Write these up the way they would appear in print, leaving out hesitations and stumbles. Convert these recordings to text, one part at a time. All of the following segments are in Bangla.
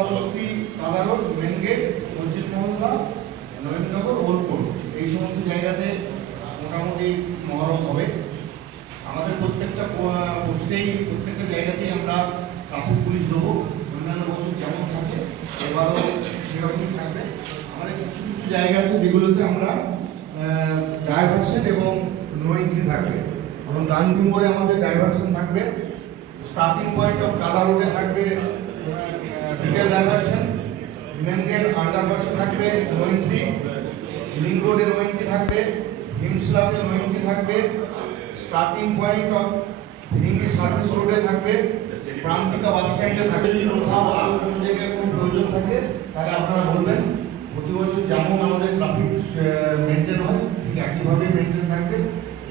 পাতলা বস্তি, কাদা রোড, মেন গেট, মসজিদ মহল্লা, নবীনগর, ওলপুর, এই সমস্ত জায়গাতে মোটামুটি মহরম হবে। আমাদের প্রত্যেকটা পোস্টেই, প্রত্যেকটা জায়গাতেই আমরা ট্রাফিক পুলিশ দেবো। অন্যান্য বছর যেমন থাকে এবারও সেরকমই থাকবে। আমাদের কিছু কিছু জায়গা আছে যেগুলোতে আমরা ডাইভারশন এবং নো এন্ট্রি থাকবে। এবং গান্ধী মোড়ে আমাদের ডাইভারশন থাকবে। স্টার্টিং পয়েন্ট অফ কাদা রোডে থাকবে সিঙ্গেল ডাইভারশন, মেন গেট আন্ডারপাসে থাকবে নো এন্ট্রি, লিঙ্ক রোডে নো এন্ট্রি থাকবে, হিমসলাতে নো এন্ট্রি থাকবে, স্টার্টিং পয়েন্ট অফ ভিঙ্গি সার্ভিস রোডে থাকবে, প্রান্তিকা বাস স্ট্যান্ডে থাকবে। যদি কোথাও আরও কোনো জায়গায় কোনো প্রয়োজন থাকে তাহলে আপনারা বলবেন। প্রতি বছর যেমন আমাদের ট্রাফিক মেনটেন হয় ঠিক একইভাবে মেনটেন থাকবে,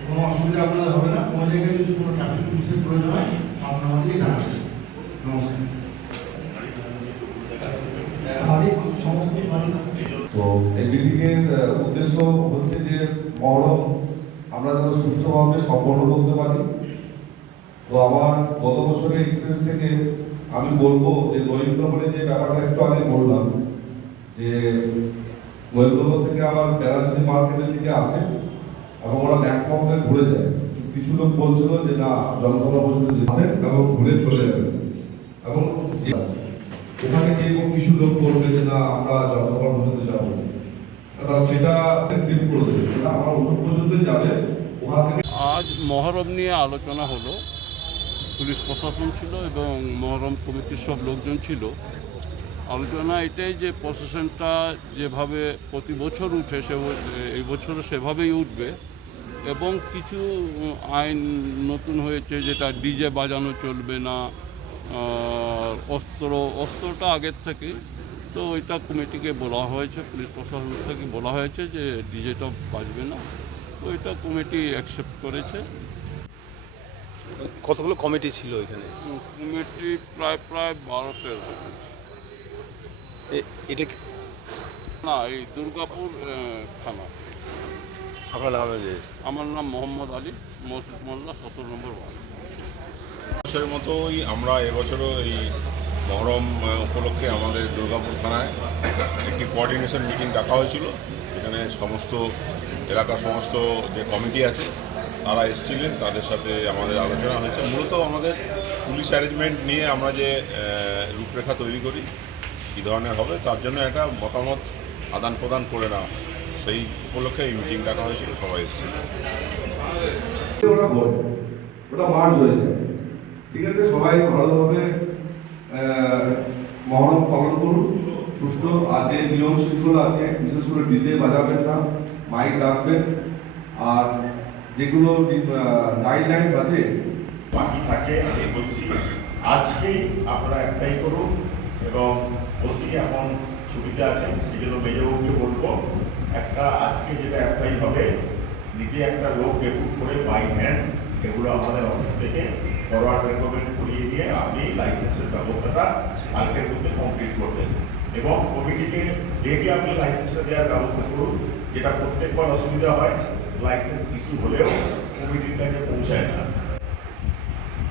কোনো অসুবিধা আপনাদের হবে না। কোনো জায়গায় যদি কোনো ট্রাফিক পুলিশের প্রয়োজন হয় আপনারা আমাদেরকে জানাবেন। নমস্কার। তো এই মিটিংয়ের উদ্দেশ্য হচ্ছে যে মহরম আমরা যেন সুষ্ঠুভাবে সম্পন্ন করতে পারি। তো আমার গত বছরের এক্সপিরিয়েন্স থেকে আমি বলবো যে নৈনগরে যে ব্যাপারটা একটু আগে বললাম যে নৈনগর থেকে আবার বেড়াচিনি মার্কেটের দিকে আসে এবং ওরা ম্যাক্সিমাম টাইম ঘুরে যায়। কিছু লোক বলছিল যে না জলখাবার পর্যন্ত যেতে এবং ঘুরে চলে যাবে এবং ওখানে যে কিছু লোক বলবে যে না আমরা জলখাবার পর্যন্ত যাবো, সেটা ক্লিপ করে দেবে, আমরা ওষুধ পর্যন্ত যাবে ওখান থেকে। আজ মহরম নিয়ে আলোচনা হলো, পুলিশ প্রশাসন ছিল এবং মহরম কমিটির সব লোকজন ছিল। আলোচনা এটাই যে প্রশাসনটা যেভাবে প্রতি বছর উঠে এই বছরও সেভাবেই উঠবে এবং কিছু আইন নতুন হয়েছে যেটা ডিজে বাজানো চলবে না, অস্ত্রটা আগের থেকেই। তো ওইটা কমিটিকে বলা হয়েছে, পুলিশ প্রশাসন থেকে বলা হয়েছে যে ডিজেটা বাজবে না। তো এটা কমিটি অ্যাকসেপ্ট করেছে। কতগুলো কমিটি ছিল এখানে? কমিটি প্রায় 12-13। এটা না, এই দুর্গাপুর থানা। আপনার নাম? আমার নাম মোহাম্মদ আলী, মসজিদ মোল্লা, 17 নম্বর ওয়ার্ড। বছরের মতোই আমরা এবছরও এই মহরম উপলক্ষে আমাদের দুর্গাপুর থানায় একটি কোঅর্ডিনেশন মিটিং ডাকা হয়েছিল। এখানে সমস্ত এলাকার সমস্ত যে কমিটি আছে তারা এসেছিলেন, তাদের সাথে আমাদের আলোচনা হয়েছে। মূলত আমাদের পুলিশ অ্যারেঞ্জমেন্ট নিয়ে আমরা যে রূপরেখা তৈরি করি কী ধরনের হবে তার জন্য একটা মতামত আদান প্রদান করে নেওয়া, সেই উপলক্ষে এই মিটিং ডাকা হয়েছিল, সবাই এসেছিল। ওটা মার্চ হয়ে যায়, ঠিক আছে? সবাই ভালোভাবে মহরম পালন করুন সুষ্ঠু। আর যে নিয়ম শৃঙ্খলা আছে, বিশেষ করে ডিজে বাজাবেন না, মাইক রাখবেন, আর যেগুলো গাইডলাইন্স আছে বাকি থাকে আমি বলছি আজকেই আপনারা একটাই করুন। এবং ওসি এখন ছুটিতে আছেন, সেই জন্য মেজবাবুকে বলবো একটা আজকে যেটা অ্যাপ্লাই হবে, নিজে একটা লোক রেক্রুট করে বাই হ্যান্ড এগুলো আমাদের অফিস থেকে ফরওয়ার্ড রেকমেন্ড করিয়ে দিয়ে আপনি লাইসেন্সের ব্যবস্থাটা কালকের মধ্যে কমপ্লিট করবেন এবং কমিটিকে ডেকে আপনি লাইসেন্সটা দেওয়ার ব্যবস্থা করুন। যেটা প্রত্যেকবার অসুবিধা হয়, লাইসেন্স ইস্যু হলেও কমিটির কাছে পৌঁছায় না।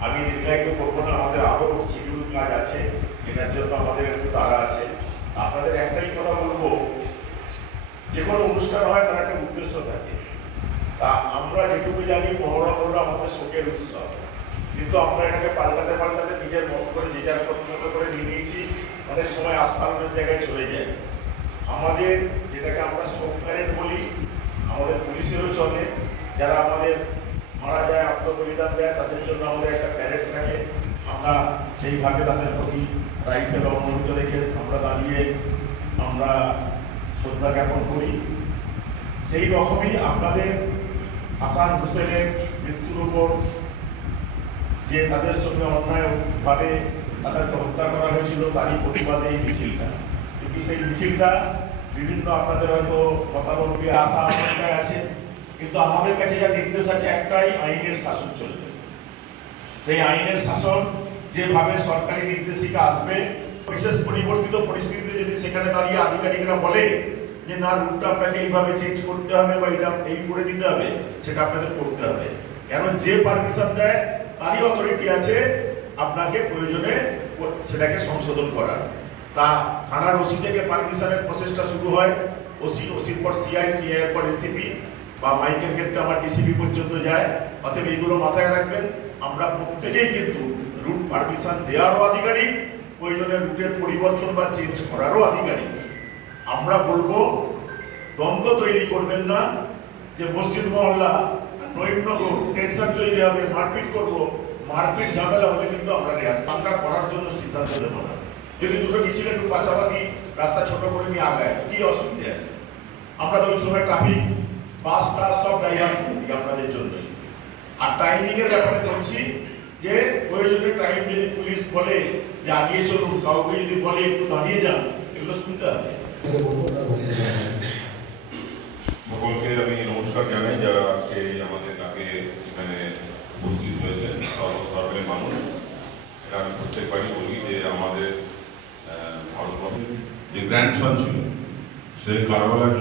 আমি দীর্ঘায়িত করবো না, আমাদের আরও শিডিউল কাজ আছে, এটার জন্য আমাদের একটু তাড়া আছে। আপনাদের একটাই কথা বলবো, যে কোনো অনুষ্ঠান হয় তার একটা উদ্দেশ্য থাকে। তা আমরা যেটুকু জানি মহরম হলো আমাদের শোকের উৎসব, কিন্তু আমরা এটাকে পাল্টাতে পাল্টাতে নিজের মতো করে যে যার মতো করে নিয়ে নিয়েছি। অনেক সময় আস্ফালনের জায়গায় চলে যায়। আমাদের যেটাকে আমরা শোক প্যারেড বলি, আমাদের পুলিশেরও চলে, যারা আমাদের মারা যায়, আত্মবলিদান দেয়, তাদের জন্য আমাদের একটা প্যারেড থাকে। আমরা সেইভাবে তাদের প্রতি রাইফেল অবনমিত রেখে আমরা দাঁড়িয়ে আমরা শ্রদ্ধা জ্ঞাপন করি। সেই রকমই আপনাদের হাসান হোসেনের মৃত্যুর উপর যে তাদের সঙ্গে অন্যায়ভাবে তাদেরকে হত্যা করা হয়েছিল তারই প্রতিবাদে এই মিছিলটা। কিন্তু সেই মিছিলটা বিভিন্ন আপনাদের হয়তো মতামতী আশা আকাঙ্ক্ষায় আছে, কিন্তু আমাদের কাছে যা নির্দেশ আছে একটাই, আইনের শাসন চলবে। সেই আইনের শাসন যেভাবে সরকারি নির্দেশিকা আসবে, বিশেষ পরিবর্তিত পরিস্থিতিতে যদি সেখানে দাঁড়িয়ে আধিকারিকরা বলে যে না রুটটা আপনাকে এইভাবে চেঞ্জ করতে হবে বা এটা এই করে নিতে হবে, সেটা আপনাদের করতে হবে। কেন যে পারমিশন দেয় তারই অথরিটি আছে আপনাকে প্রয়োজনে সেটাকে সংশোধন করার। তা থানার ওসি থেকে পারমিশনের প্রসেসটা শুরু হয়, ওসির পর সিআই, সিআইয়ের পর এসিপি বা মাইকের ক্ষেত্রে আমার ডিসিপি পর্যন্ত যায়। অতএব এইগুলো মাথায় রাখবেন। আমরা প্রত্যেকেই কিন্তু রুট পারমিশন দেওয়ারও আধিকারিক, প্রয়োজনে রুটের পরিবর্তন বা চেঞ্জ করারও আধিকারিক। আমরা বলবো দ্বন্দ্ব তৈরি করবেন না, যে মসজিদ মহল্লা নৈমনগর টেনশন তৈরি হবে, মারপিট করবো। মারপিট ঝামেলা হলে কিন্তু আমরা পাঙ্কা করার জন্য সিদ্ধান্ত দেব না। যদি দুটো মিছিল একটু পাশাপাশি রাস্তা ছোট করে নিয়ে আগায়, কি অসুবিধা আছে? আমরা তো ওই সময় ট্রাফিক বাস টাস সব ডাইভার্ট করে দিই আপনাদের জন্যই। আর টাইমিং এর ব্যাপারে বলছি যে প্রয়োজনে টাইম যদি পুলিশ বলে যে আগিয়ে চলুন, কাউকে যদি বলে একটু দাঁড়িয়ে যান, এগুলো শুনতে হবে। সকলকে আমি নমস্কার জানাই যারা আজকে আমাদের ডাকে এখানে উপস্থিত হয়েছেন, সর্বধর্মের মানুষ। এটা আমি প্রত্যেকবারই বলি যে আমাদের ভারতবর্ষের যে গ্র্যান্ডসন ছিল, সে কারবালার